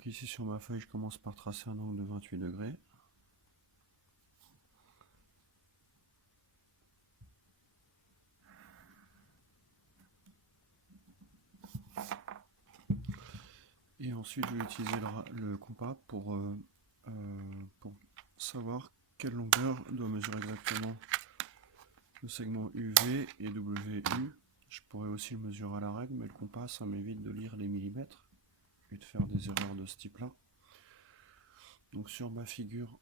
Donc ici sur ma feuille, je commence par tracer un angle de 28 degrés. Et ensuite, je vais utiliser le compas pour savoir quelle longueur doit mesurer exactement le segment UV et WU. Je pourrais aussi le mesurer à la règle, mais le compas, ça m'évite de lire les millimètres et de faire des erreurs de ce type-là. Donc sur ma figure,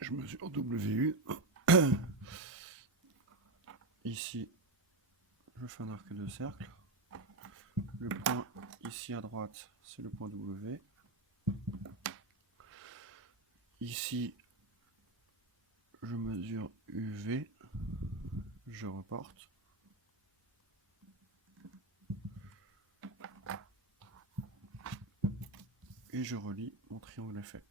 je mesure WU. Ici, je fais un arc de cercle. Le point ici à droite, c'est le point W. Ici, je mesure UV. Je reporte. Et je relie mon triangle fait.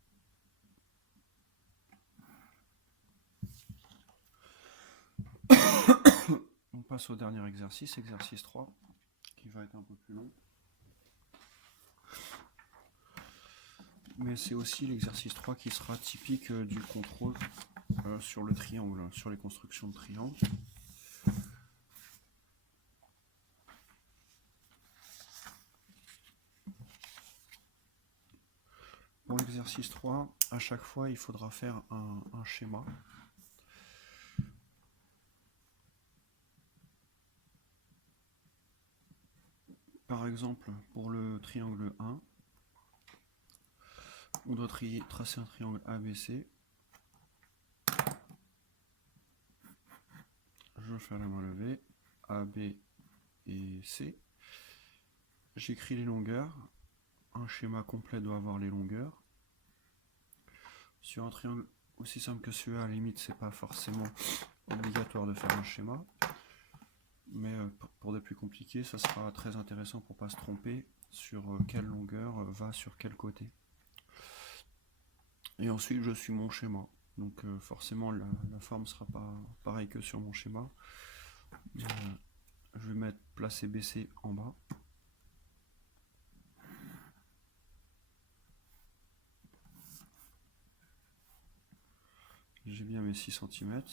On passe au dernier exercice, exercice 3, qui va être un peu plus long. Mais c'est aussi l'exercice 3 qui sera typique du contrôle sur le triangle, sur les constructions de triangles. Pour l'exercice 3, à chaque fois, il faudra faire un schéma. Par exemple, pour le triangle 1, on doit tracer un triangle ABC. Je fais la main levée, A, B et C. J'écris les longueurs. Un schéma complet doit avoir les longueurs. Sur un triangle aussi simple que celui-là, à la limite, c'est pas forcément obligatoire de faire un schéma. Mais pour des plus compliqués, ça sera très intéressant pour pas se tromper sur quelle longueur va sur quel côté. Et ensuite, je suis mon schéma. Donc forcément, la forme sera pas pareille que sur mon schéma. Je vais mettre placer BC en bas. J'ai bien mes 6 cm.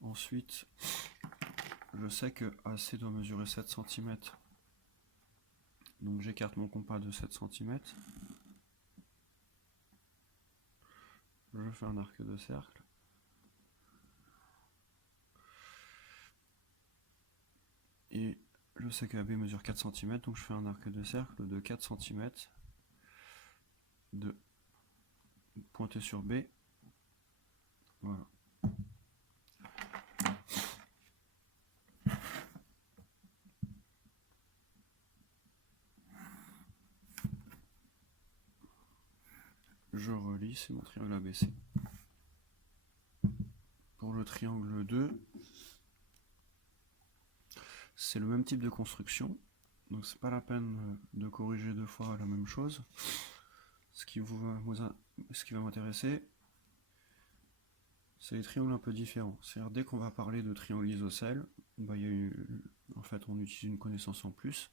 Ensuite, je sais que AC doit mesurer 7 cm. Donc j'écarte mon compas de 7 cm. Je fais un arc de cercle. Et je sais que AB mesure 4 cm, donc je fais un arc de cercle de 4 cm de pointer sur B. Voilà. Je relie, c'est mon triangle ABC. Pour le triangle 2, c'est le même type de construction, donc c'est pas la peine de corriger deux fois la même chose. Ce qui va m'intéresser, c'est les triangles un peu différents. C'est-à-dire dès qu'on va parler de triangle isocèle, en fait on utilise une connaissance en plus.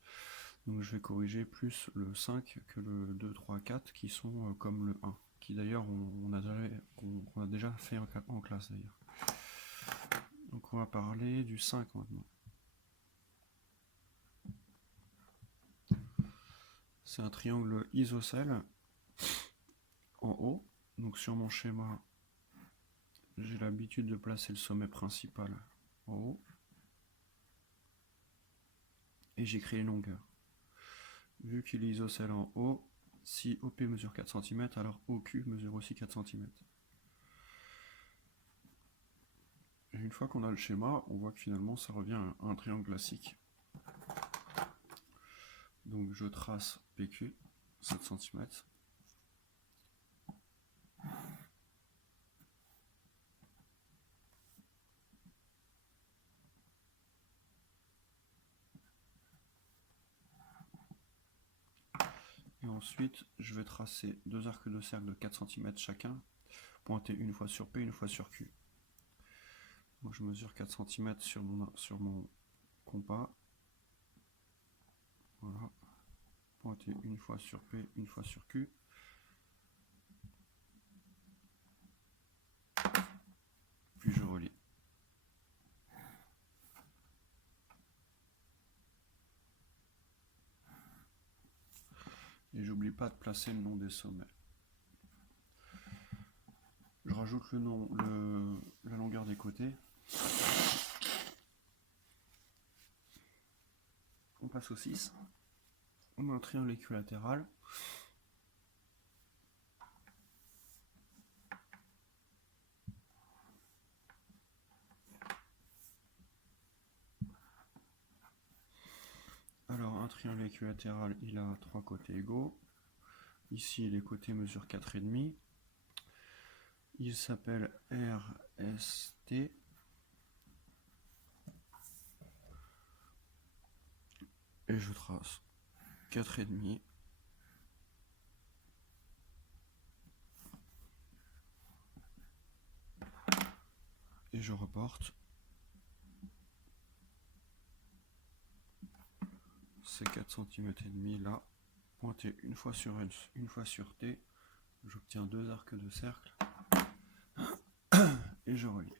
Donc je vais corriger plus le 5 que le 2, 3, 4 qui sont comme le 1. Qui d'ailleurs on a déjà fait en classe d'ailleurs. Donc on va parler du 5 maintenant. C'est un triangle isocèle en haut. Donc sur mon schéma, j'ai l'habitude de placer le sommet principal en haut. Et j'écris les longueurs. Vu qu'il est isocèle en haut, si OP mesure 4 cm, alors OQ mesure aussi 4 cm. Et une fois qu'on a le schéma, on voit que finalement ça revient à un triangle classique. Donc je trace PQ, 7 cm. Et ensuite, je vais tracer deux arcs de cercle de 4 cm chacun, pointer une fois sur P, une fois sur Q. Donc je mesure 4 cm sur mon compas. Voilà. Pointer une fois sur P, une fois sur Q. Puis je relie. Et j'oublie pas de placer le nom des sommets. Je rajoute la longueur des côtés. On passe au 6. On met un triangle équilatéral. Alors un triangle équilatéral, il a 3 côtés égaux. Ici les côtés mesurent 4,5. Il s'appelle RST. Et je trace 4,5. Et je reporte. C'est 4 cm et demi là. Pointer une fois sur L, une fois sur T. J'obtiens 2 arcs de cercle. Et je relie.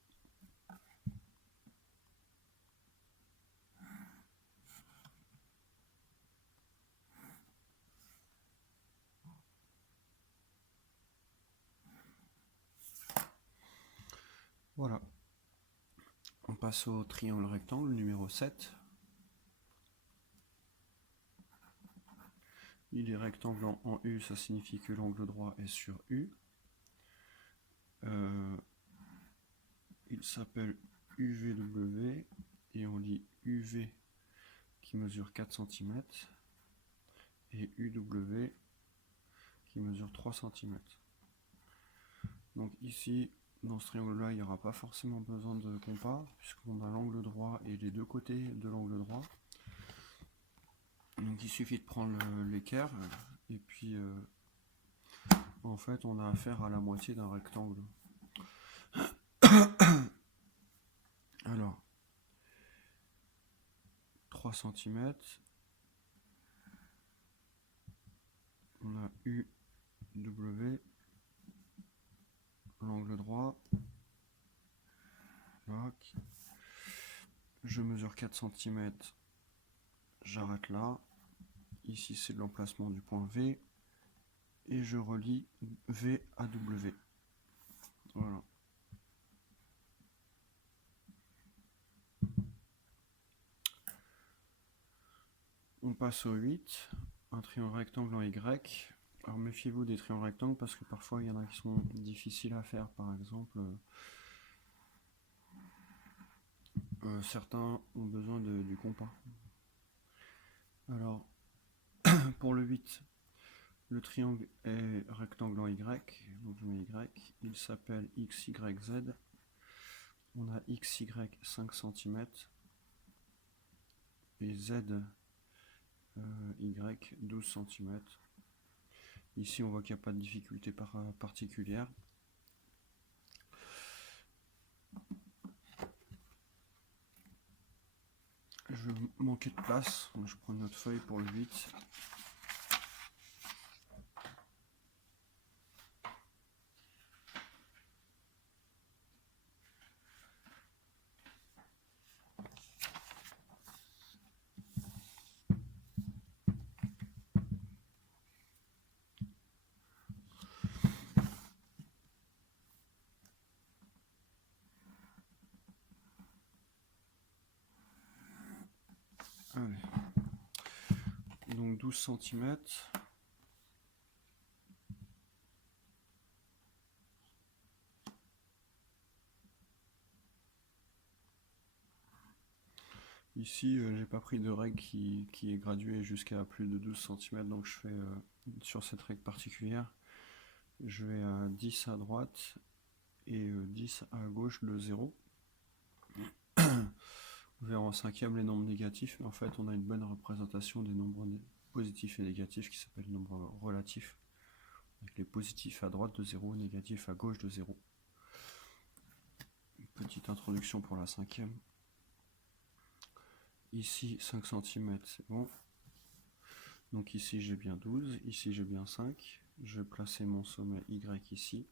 Voilà. On passe au triangle rectangle numéro 7. Il est rectangle en U, ça signifie que l'angle droit est sur U. Il s'appelle UVW et on lit UV qui mesure 4 cm et UW qui mesure 3 cm. Donc ici, dans ce triangle-là, il n'y aura pas forcément besoin de compas puisqu'on a l'angle droit et les deux côtés de l'angle droit. Donc il suffit de prendre l'équerre et puis en fait on a affaire à la moitié d'un rectangle. Alors 3 cm, on a UW, l'angle droit, là, je mesure 4 cm, j'arrête là, ici c'est l'emplacement du point V, et je relie V à W. Voilà. On passe au 8, un triangle rectangle en Y. Alors méfiez-vous des triangles rectangles parce que parfois il y en a qui sont difficiles à faire. Par exemple, certains ont besoin du compas. Alors, pour le 8, le triangle est rectangle en Y, donc je mets Y, il s'appelle XYZ. On a XY 5 cm et ZY 12 cm. Ici, on voit qu'il n'y a pas de difficulté particulière. Je manquais de place, donc je prends une autre feuille pour le 8. Allez. Donc 12 cm. Ici, j'ai pas pris de règle qui est graduée jusqu'à plus de 12 cm, donc je fais sur cette règle particulière, je vais à 10 à droite et 10 à gauche de 0. On verra en cinquième les nombres négatifs, mais en fait on a une bonne représentation des nombres positifs et négatifs qui s'appellent nombres relatifs, avec les positifs à droite de 0, négatifs à gauche de 0. Une petite introduction pour la cinquième. Ici 5 cm, c'est bon. Donc ici j'ai bien 12, ici j'ai bien 5. Je vais placer mon sommet Y ici.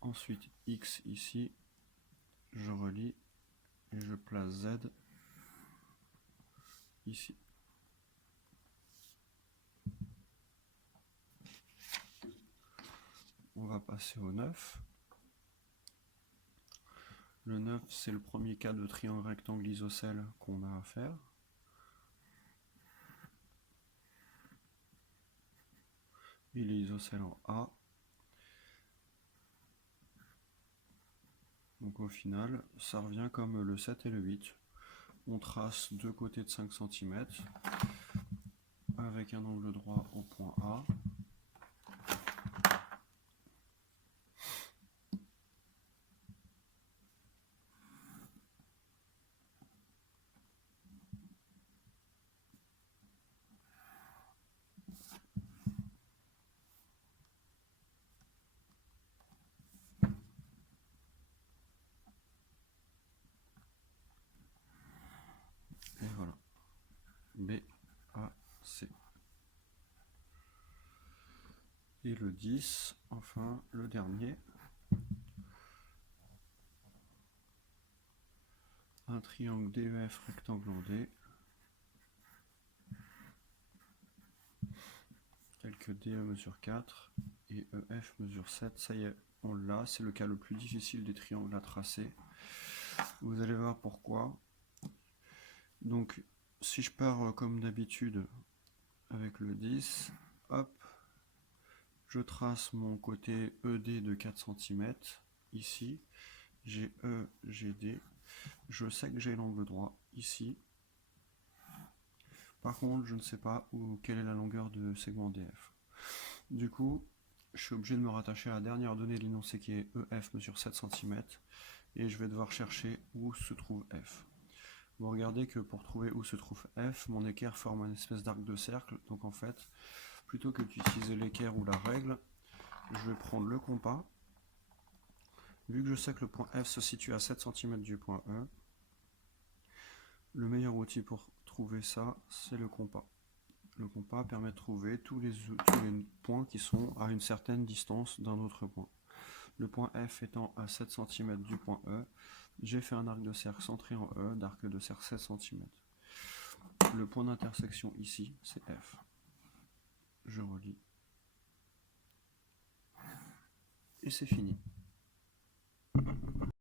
Ensuite X ici. Je relie et je place Z ici. On va passer au 9. Le 9, c'est le premier cas de triangle rectangle isocèle qu'on a à faire. Il est isocèle en A. Donc au final, ça revient comme le 7 et le 8. On trace deux côtés de 5 cm avec un angle droit au point A. Et voilà. B, A, C. Et le 10, enfin le dernier. Un triangle DEF rectangle en D. Tel que DE mesure 4 et EF mesure 7. Ça y est, on l'a. C'est le cas le plus difficile des triangles à tracer. Vous allez voir pourquoi. Donc, si je pars comme d'habitude avec le 10, hop, je trace mon côté ED de 4 cm. Ici, j'ai E, j'ai D. Je sais que j'ai l'angle droit ici. Par contre, je ne sais pas quelle est la longueur de segment DF. Du coup, je suis obligé de me rattacher à la dernière donnée de l'énoncé qui est EF mesure 7 cm. Et je vais devoir chercher où se trouve F. Vous regardez que pour trouver où se trouve F, mon équerre forme une espèce d'arc de cercle. Donc en fait, plutôt que d'utiliser l'équerre ou la règle, je vais prendre le compas. Vu que je sais que le point F se situe à 7 cm du point E, le meilleur outil pour trouver ça, c'est le compas. Le compas permet de trouver tous les points qui sont à une certaine distance d'un autre point. Le point F étant à 7 cm du point E, j'ai fait un arc de cercle centré en E, d'arc de cercle 7 cm. Le point d'intersection ici, c'est F. Je relie. Et c'est fini.